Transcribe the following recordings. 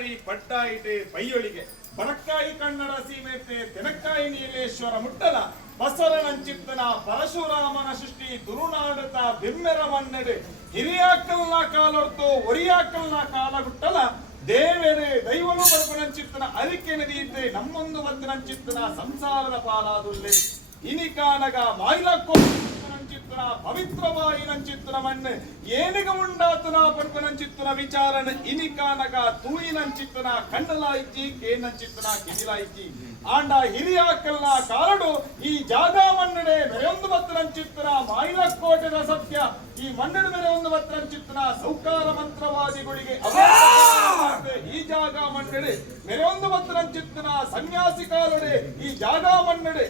ಬಾರಿ ಪಟ್ಟಾಯಿತೆ ಪೈಯೊಳಿಗೆ ಬಡಕ್ಕಾಯಿ ಕನ್ನಡ ಸೀಮೆತೆ ತೆನಕ್ಕಾಯಿ ನೀಲೇಶ್ವರ ಮುಟ್ಟಲ ಬಸವನಂಚಿತ್ತನ ಪರಶುರಾಮನ ಸೃಷ್ಟಿ ತುರುನಾಡುತ್ತ ಬೆಮ್ಮೆರ ಮನ್ನಡೆ ಹಿರಿಯಾಕಲ್ನ ಕಾಲೊರ್ತು ಒರಿಯಾಕಲ್ನ ಕಾಲಗುಟ್ಟಲ ದೇವರೇ ದೈವನು ಬರ್ಪನಂಚಿತ್ತನ ಅರಿಕೆ ನದಿಯಿದ್ದೆ ನಮ್ಮೊಂದು ಬಂದನಂಚಿತ್ತನ ಸಂಸಾರದ ಪಾಲಾದುಲ್ಲೆ ಇನಿಕಾನಗ ಮಾಯಿಲಕ್ಕೋ ಚಿತ್ರ ಪವಿತ್ರವಾಯಿನಂಚಿತ್ರ ಮಣ್ಣು ಏನಿಗ ಉಂಡಾತನ ಪಡ್ಪನಂಚಿತ್ರ ವಿಚಾರನ ಇನಿಕಾನಗ ತೂಯಿನಂಚಿತ್ತನ ಕಣ್ಣಲಾಯ್ಚಿ ಕೇನಂಚಿತ್ತನ ಕಿವಿಲಾಯ್ಚಿ ಆಂಡ ಹಿರಿಯಾಕಲ್ನ ಕಾರಡು ಈ ಜಾಗ ಮನ್ನಡೆ ಮೆರೆಯೊಂದು ಬತ್ತನಂಚಿತ್ರ ಮಾಯಿಲಕೋಟೆದ ಸತ್ಯ ಈ ಮನ್ನಡೆ ಮೆರೆಯೊಂದು ಬತ್ತನಂಚಿತ್ತನ ಸೌಕಾರ ಮಂತ್ರವಾದಿಗಳಿಗೆ ಈ ಜಾಗ ಮನ್ನಡೆ ಮೆರೆಯೊಂದು ಬತ್ತನಂಚಿತ್ತನ ಸನ್ಯಾಸಿ ಕಾಲಡೆ ಈ ಜಾಗ ಮನ್ನಡೆ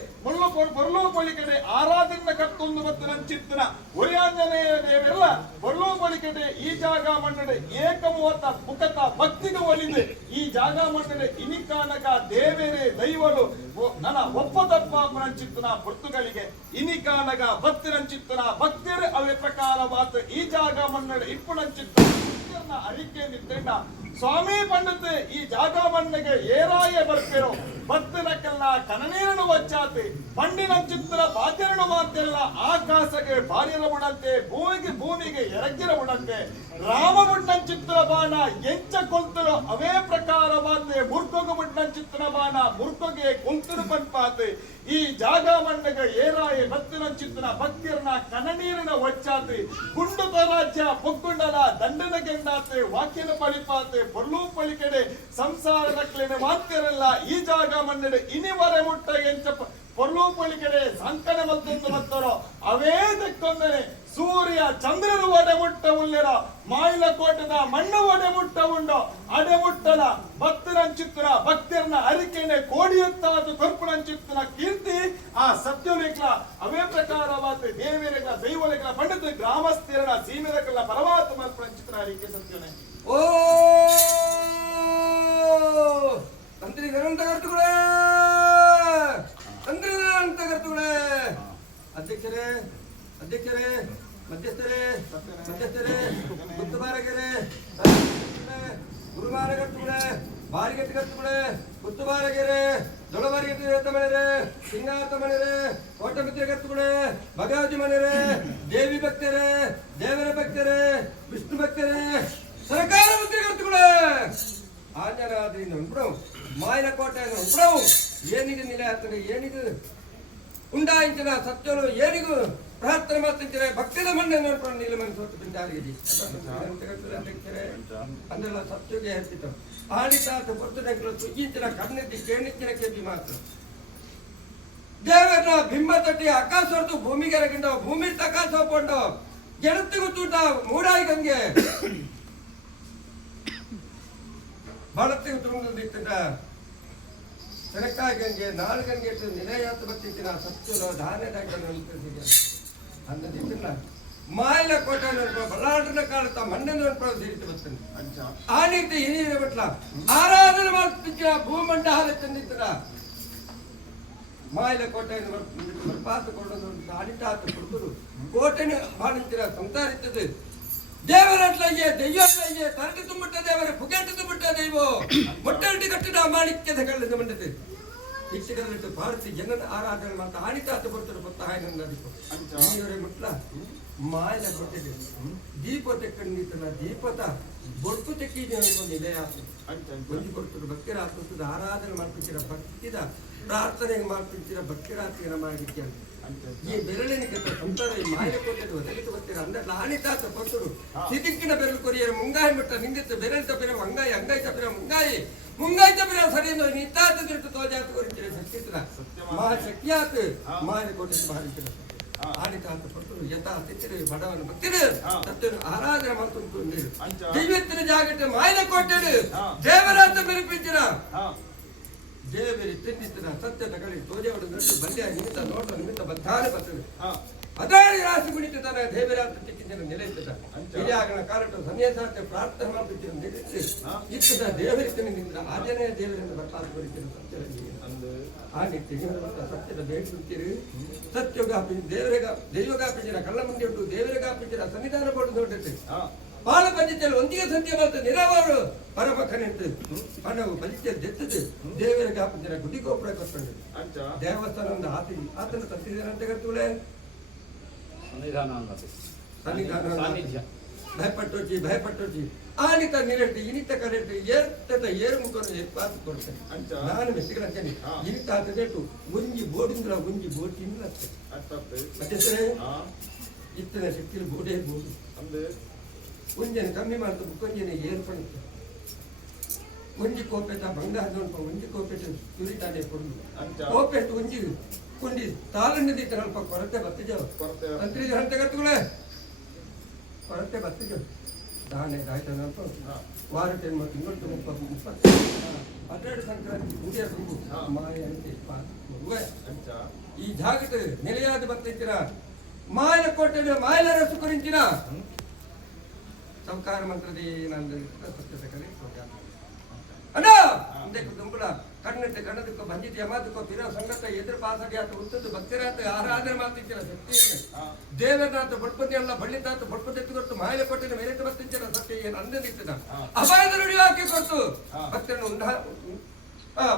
ಬರ್ಲೋ ಪೊಳಿಕಡೆ ಆರಾಧನೆ ಕತ್ತೊಂದು ಬತ್ತನಂಚಿತ್ತನ ಒರಿಯಾಂಜನೇಯ ದೇವೆಲ್ಲ ಬರ್ಲೋ ಪೊಳಿಕಡೆ ಈ ಜಾಗ ಮನ್ನಡೆ ಏಕಮೂವತ್ತ ಮುಖತ ಭಕ್ತಿಗೆ ಒಲಿದೆ ಈ ಜಾಗ ಮನ್ನಡೆ ಇನಿಕಾನಕ ದೇವೇರೆ ದೈವಲು ನನ್ನ ಒಪ್ಪದಪ್ಪ ಪರಂಚಿತ್ತನ ಪೊರ್ತುಗಳಿಗೆ ಇನಿಕಾನಗ ಭಕ್ತಿರಂಚಿತ್ತನ ಭಕ್ತಿಯರೇ ಅವೇ ಪ್ರಕಾರವಾದ ಈ ಜಾಗ ಮನ್ನಡೆ ಇಪ್ಪುಣಂಚಿತ್ತ ಅರಿಕೆ ನಿಂತೆಂಡ ಸ್ವಾಮಿ ಪಂಡಿತ ಈ ಜಾಗ ಮಣ್ಣಗೆ ಏರಾಯ ಬರ್ತಿರೋ ಭಕ್ತನಕ್ಕೆಲ್ಲ ಕನನೀರನು ವಚ್ಚಾತೆ ಪಂಡಿನ ಚಿತ್ರ ಬಾಧ್ಯರನು ಮಾತೆಲ್ಲ ಆಕಾಶಗೆ ಬಾರಿರ ಬಿಡಂತೆ ಭೂಮಿಗೆ ಎರಗಿರ ಬಿಡಂತೆ ರಾಮ ಬುಡ್ಡನ ಚಿತ್ರ ಬಾಣ ಎಂಚ ಕೊಂತರೋ ಅವೇ ಪ್ರಕಾರವಾತೆ ಮುರ್ಕೊಗ ಬುಡ್ಡನ ಚಿತ್ರ ಬಾಣ ಮುರ್ಕೊಗೆ ಕೊಂತರು ಪಂಪಾತೆ ಈ ಜಾಗ ಮಣ್ಣಗೆ ಏರಾಯ ಭಕ್ತನ ಚಿತ್ರ ಭಕ್ತಿಯರನ್ನ ಕನನೀರಿನ ವಚ್ಚಾತೆ ಗುಂಡುತ ರಾಜ್ಯ ಪೊಗ್ಗುಂಡಲ ದಂಡನ ಗೆಂಡಾತೆ ವಾಕ್ಯನ ಪಳಿಪಾತೆ ಬರ್ಲೂ ಪಳಿಕೆಡೆ ಸಂಸಾರದಕ್ಲೇನೆ ಮಾತ್ಯರಲ್ಲ ಈ ಜಾಗ ಮನ್ನಡೆ ಇನಿವರೆ ಮುಟ್ಟ ಎಂಚ ಪೊರ್ಲೂ ಪಳಿಕೆಡೆ ಸಂಕಟ ಮತ್ತೊಂದು ಮತ್ತರೋ ಅವೇ ತೆಕ್ಕೊಂದರೆ ಸೂರ್ಯ ಚಂದ್ರರು ಒಡೆ ಮುಟ್ಟ ಉಳ್ಳಿರೋ ಮಾಯಿಲ ಕೋಟದ ಮಣ್ಣು ಒಡೆ ಮುಟ್ಟ ಉಂಡೋ ಅಡೆ ಮುಟ್ಟಲ ಭಕ್ತರಂಚಿತ್ರ ಭಕ್ತರನ್ನ ಅರಿಕೆನೆ ಕೋಡಿಯತ್ತಾದ ಕೊರ್ಪುಣಂಚಿತ್ತನ ಕೀರ್ತಿ ಆ ಸತ್ಯಲೇಖ ಅವೇ ಪ್ರಕಾರವಾದ ದೇವೇರೆಗಳ ದೈವಲೆಗಳ ಪಂಡಿತ ಗ್ರಾಮಸ್ಥರ ಸೀಮೆರಗಳ ಪರಮಾತ್ಮ ಪಂಚಿತ್ರ ಅರಿಕೆ ಸತ್ಯನೇ ಓ ತಂತ್ರಿ ಗರಂತಕರ್ತುಗಳೇ ತಂತ್ರಿ ಗರಂತಕರ್ತುಗಳೇ ಅಧ್ಯಕ್ಷರೇ ಮಧ್ಯಸ್ಥರೇ ಗುತ್ತುಬಾರಗೆರೆ ಗುರುವಾರಗಟ್ಟುಗಳೇ ಬಾರಿಗಟ್ಟುಗಟ್ಟುಗಳೇ ಗುತ್ತುಬಾರಗೆರೆ ದೊಳಬಾರಿಗಟ್ಟು ಮನೆರೆ ಸಿಂಗಾರ್ಥ ಮನೆರೆ ಕೋಟಮಿತ್ರ ಗಟ್ಟುಗಳೇ ಭಗಾವತಿ ಮನೆರೆ ದೇವಿ ಭಕ್ತರೇ ದೇವರ ಭಕ್ತರೇ ವಿಷ್ಣು ಭಕ್ತರೇ ಸರ್ಕಾರ ಮಂತ್ರಿ ಗಟ್ಟುಗಳೇ ಆಂಜನಾದ್ರಿಂದ ಉಂಟು ಮಾಯಿನ ಕೋಟೆಯನ್ನು ಉಂಟು ಏನಿಗೆ ನಿಲೆ ಆಗ್ತದೆ ಏನಿಗೆ ಉಂಡಾಯಿಂಚಿನ ಸತ್ಯನು ಏನಿಗೂ ಪ್ರಾರ್ಥನೆ ಮಾಡ್ತಿದ್ದಾರೆ ಭಕ್ತಿದ ಮಣ್ಣೆ ನೋಡ್ಕೊಂಡು ನೀಲಮಣಿ ಸೋತು ಬಿಂದಾರಿಗೆ ಅಂದೆಲ್ಲ ಸತ್ಯಗೆ ಹೇಳ್ತಿತ್ತು ಆಡಿತಾತ ಪೊರ್ತನೆಗಳು ತುಗ್ಗಿಂಚಿನ ಕಣ್ಣಿದ್ದಿ ಕೇಣಿಚ್ಚಿನ ಕೆಬ್ಬಿ ಮಾತ್ರ ದೇವರನ್ನ ಬಿಂಬ ತಟ್ಟಿ ಆಕಾಶ ಹೊರತು ಭೂಮಿಗೆ ಎರಗಿಂಡ ಭೂಮಿ ತಕಾಸ ಹೋಗ್ಕೊಂಡು ಗೆಳತಿಗೂ ತೂಟ ಮೂಡಾಯಿ ಗಂಗೆ ಬಳತ್ತಿಗೂ ತುಂಬಿದ್ದ ತೆನಕಾಯಿ ಗಂಗೆ ನಾಳು ಗಂಗೆ ನಿಲಯಾತ ಬರ್ತಿದ್ದಿನ ಸತ್ಯನ ಧಾನ್ಯದಾಗ ಅನ್ನದಿಲ್ಲ ಮಾಯಿಲ ಕೋಟೆ ಬಳ್ಳಾಟನ ಕಾಲತ ಮಣ್ಣನ್ನು ಸೇರಿಸಿ ಬರ್ತಾನೆ ಆ ರೀತಿ ಹಿರಿಯ ಬಟ್ಲ ಆರಾಧನೆ ಮಾಡ್ತಿದ್ದ ಭೂಮಂಡ ಹಾಲೆ ತಂದಿದ್ದರ ಮಾಯಿಲ ಕೋಟೆಯನ್ನು ಬರ್ಪಾತುಕೊಂಡು ಆಡಿತಾತ ಕೊಡುವರು ಕೋಟೆನ ಬಾಳಿಂತಿರ ಸಂಸಾರಿತ್ತದೆ ದೇವರಟ್ಲಯ್ಯೆ ದೆಯ್ಯಟ್ಲಯ್ಯೆ ತರಟಿ ತುಂಬಿಟ್ಟ ದೇವರ ಪುಗೆಟ್ಟು ತುಂಬಿಟ್ಟ ದೈವೋ ಮೊಟ್ಟೆಲ್ಟಿ ಕಟ್ಟಿದ ಮಾಣಿಕ್ಯದ ಕಳೆದ ಮಂಡತೆ ಇಷ್ಟಗಲ್ಲಿಟ್ಟು ಭಾರತಿ ಜನನ ಆರಾಧನೆ ಮಾಡ್ತಾ ಆಡಿತಾತ ಬರ್ತಾರೆ ಗೊತ್ತ ಹಾಯನವರೇ ಮಟ್ಲ ಮಾಯಲ ಕೊಟ್ಟಿದೆ ದೀಪ ತೆಕ್ಕಂಡಿತ್ತಲ್ಲ ದೀಪದ ಬೊಟ್ಟು ತೆಕ್ಕಿದೆ ಅನ್ಕೊಂಡು ಇದೆ ಒಂದು ಕೊಡ್ತಾರೆ ಭಕ್ತಿರ ಆತ್ಮದ ಆರಾಧನೆ ಮಾಡ್ತಿದ್ದೀರ ಭಕ್ತಿದ ಪ್ರಾರ್ಥನೆ ಮಾಡ್ತಿದ್ದೀರ ಭಕ್ತಿರಾತ್ರಿನ ಮಾಡಿದ್ಯ ಈ ಬೆರಳಿನ ಸಂಸಾರ ಈ ಮಾಯಲ ಕೊಟ್ಟಿದ್ದು ಒದಗಿತು ಬರ್ತೀರ ಅಂದ್ರೆ ಆಣಿತಾತ ಕೊಟ್ಟರು ಸಿದಿಕ್ಕಿನ ಬೆರಳು ಕೊರಿಯರು ಮುಂಗಾಯಿ ಮಟ್ಟ ನಿಂದಿತ್ತು ಬೆರಳು ತಪ್ಪಿರ ಮಂಗಾಯಿ ಅಂಗಾಯಿ ತಪ್ಪಿರ ಮುಂಗಾಯಿ ತಪ್ಪಿರ ಸರಿ ನಿತ್ತಾತ ತಿರುಟು ತೋಜಾತ ಕೊರಿತೀರ ಶಕ್ತಿತ್ರ ಶಕ್ತಿಯಾತ ಮಾಯಲ ಕೊಟ್ಟಿದ್ದು ಮಾಡಿದ್ದೀರ ಆಡಿತಾತ ಕೊಟ್ಟರು ಯಥಾ ತಿತ್ತಿರು ಬಡವನ ಭಕ್ತಿರು ಸತ್ಯನು ಆರಾಧನೆ ಮಾಡ್ತು ದಿವ್ಯತ್ತಿನ ಜಾಗಟ್ಟೆ ಮಾಯಲ ಕೊಟ್ಟರು ದೇವರಾತ ಬೆರೆಪಿಂಚಿರ ದೇವರಿ ತಿನ್ನಿಸ್ತಿನ ಸತ್ಯ ತಗಳಿ ತೋಜೆಗಳು ಗಂಟು ಬಂಡೆ ನಿಮಿತ್ತ ನೋಟ ನಿಮಿತ್ತ ಬದ್ದಾನೆ ಬರ್ತದೆ ಅದಾಳಿ ರಾಶಿ ಕುಣಿತಾನೆ ದೇವರಾತ ತಿಕ್ಕಿನ ನೆಲೆಯುತ್ತದೆ ಹಿರಿಯಾಗಣ ಕಾಲಟ್ಟು ಸನ್ಯಾಸಾರ್ಥ ಪ್ರಾರ್ಥನೆ ಮಾಡ್ತಿದ್ದೀರ ನಿಲ್ಲಿಸಿ ಇತ್ತದ ದೇವರಿತನಿಂದ ಆಜನೆಯ ದೇವರಿಂದ ಬರ್ತಾದ ಬರೀತೀರ ಸತ್ಯ ಆ ನಿಟ್ಟಿನ ಸತ್ಯದ ಬೇಡಿಸುತ್ತೀರಿ ಸತ್ಯೋಗಾಪಿ ದೈವಗಾಪಿಂಚಿನ ಕಳ್ಳ ಮುಂದೆ ಉಂಟು ದೇವರಿಗಾಪಿಂಚಿನ ಸನ್ನಿಧಾನ ಬೋರ್ಡು ನೋಡಿರ್ತೀರಿ ಪಾಲ ಪಂಚಾಯತಿಯಲ್ಲಿ ಒಂದಿಗೆ ಸಂಖ್ಯೆ ಮಾಡ್ತದೆ ನಿರಾವರು ಪರಮಖನೆಂತು ಹಣವು ಪಂಚಾಯತ್ ದೆತ್ತದು ದೇವರಿಗೆ ಹಾಕಿದ್ರೆ ಗುಡಿ ಗೋಪುರ ಕೊಟ್ಕೊಂಡು ಅಂಚ ದೇವಸ್ಥಾನ ಒಂದು ಆತನ ತಂತಿದ್ದೀರಂತೆ ಗೊತ್ತುಳೆ ಸಾನ್ನಿಧ್ಯ ಭಯಪಟ್ಟೋಚಿ ಆನಿತ ನಿರಟ್ಟಿ ಇನಿತ ಕರೆಂಟ್ ಏರ್ತದ ಏರು ಮುಖವನ್ನು ಎತ್ಪಾತು ಕೊಡ್ತೇನೆ ಅಂಚ ನಾನು ಮೆಟ್ಟಿಗಳಂತೇನೆ ಇನಿತ ಆತದೇಟು ಒಂಜಿ ಬೋಡಿಂದ್ರ ಒಂಜಿ ಬೋಟಿಂದ್ರ ಅಷ್ಟೇ ಅತ್ತಪ್ಪೆ ಮತ್ತೆ ಇತ್ತನ ಶಕ್ತಿಲಿ ಬೋಡೇ ಬೋಡು ಅಂದೆ ಒಂಜನ ಕಮ್ಮಿ ಮಾಡ್ತು ಬುಕ್ಕೊಂಜನ ಏರ್ಪಡುತ್ತೆ ಒಂಜಿ ಕೋಪೆಟ ಬಂಗಾರದ ಒಂಜಿ ಕೋಪೆಟ ತುರಿತಾನೆ ಕೊಡು ಅಂಚ ಕೋಪೆಟ್ ಒಂಜಿ ಕೊಂಡಿ ತಾಲಣ್ಣದಿತ್ತ ಸ್ವಲ್ಪ ಕೊರತೆ ಬತ್ತಿಜವ ಕೊರತೆ ಅಂತ್ರಿ ಹಂತ ಕತ್ತುಗಳೇ ಕೊರತೆ ಬತ್ತಿಜವ ದಾನೆ ದಾಯ್ತ ಸ್ವಲ್ಪ ವಾರಕ್ಕೆ ತಿಂಗಳು 30 ಹನ್ನೆರಡು ಸಂಕ್ರಾಂತಿ ಪೂಜೆ ಬಂದು ಮಾಯ ಅಂತೆ ಅಂಚ ಈ ಜಾಗದ ನೆಲೆಯಾದ ಬರ್ತಿದ್ದೀರ ಮಾಯನ ಕೋಟೆ ಮಾಯನ ರಸು ಕುರಿಂಚಿನ ಸಂಕಾರ ಮಂತ್ರದಿ ನಂದು ಸತ್ಯದ ಕಲೆ ಅಣ್ಣ ಇಂದಕ್ಕೆ ದುಂಬಳ ಕಣ್ಣಟ್ಟೆ ಕಣ್ಣದಕ್ಕೂ ಬಂಜಿದ್ಯ ಮಾತಕ್ಕೂ ಪಿರ ಸಂಗತ ಎದುರು ಪಾಸಡಿ ಆತ ಉತ್ತದ್ದು ಭಕ್ತರಾತ ಆರಾಧನೆ ಮಾಡ್ತಿದ್ದೀರ ಶಕ್ತಿ ದೇವರನಾಥ ಬಡ್ಪತಿ ಅಲ್ಲ ಬಳ್ಳಿತಾತ ಬಡ್ಪತಿ ಕೊಟ್ಟು ಮಾಯನ ಕೋಟೆನ ಮೇಲೆ ಬರ್ತಿದ್ದೀರ ಸತ್ಯ ಏನು ಅಂದಿರ್ತದ ಅಭಯದ ನುಡಿ ಹಾಕಿ ಕೊಟ್ಟು ಭಕ್ತರನ್ನು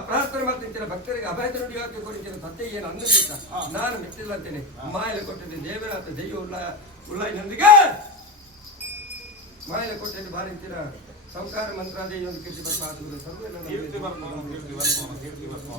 ಪ್ರಾರ್ಥನೆ ಮಾಡ್ತಿದ್ದೀರ ಭಕ್ತರಿಗೆ ಅಭಯದ ನುಡಿ ಹಾಕಿ ಕೊಟ್ಟಿದ್ದೀರ ಸತ್ಯ ಏನು ಅಂದಿರ್ತ ನಾನು ಮೆಟ್ಟಿಲ್ಲ ಅಂತೇನೆ ಮಾಯನ ಕೊಟ್ಟಿದ್ದೆ ದೇವರಾತ ದೈವ ಉಳ್ಳಾಯಿನೊಂದಿಗೆ ಮಾಯನ ಕೋಟೆಯಲ್ಲಿ ಬಾರಿದ್ದೀರ ಸಂಕಾರ ಮಂತ್ರಾಲಯ ಒಂದು ಕೀರ್ತಿ ಬರ್ಪಾದರು ಕೀರ್ತಿ ಬರ್ತಾವ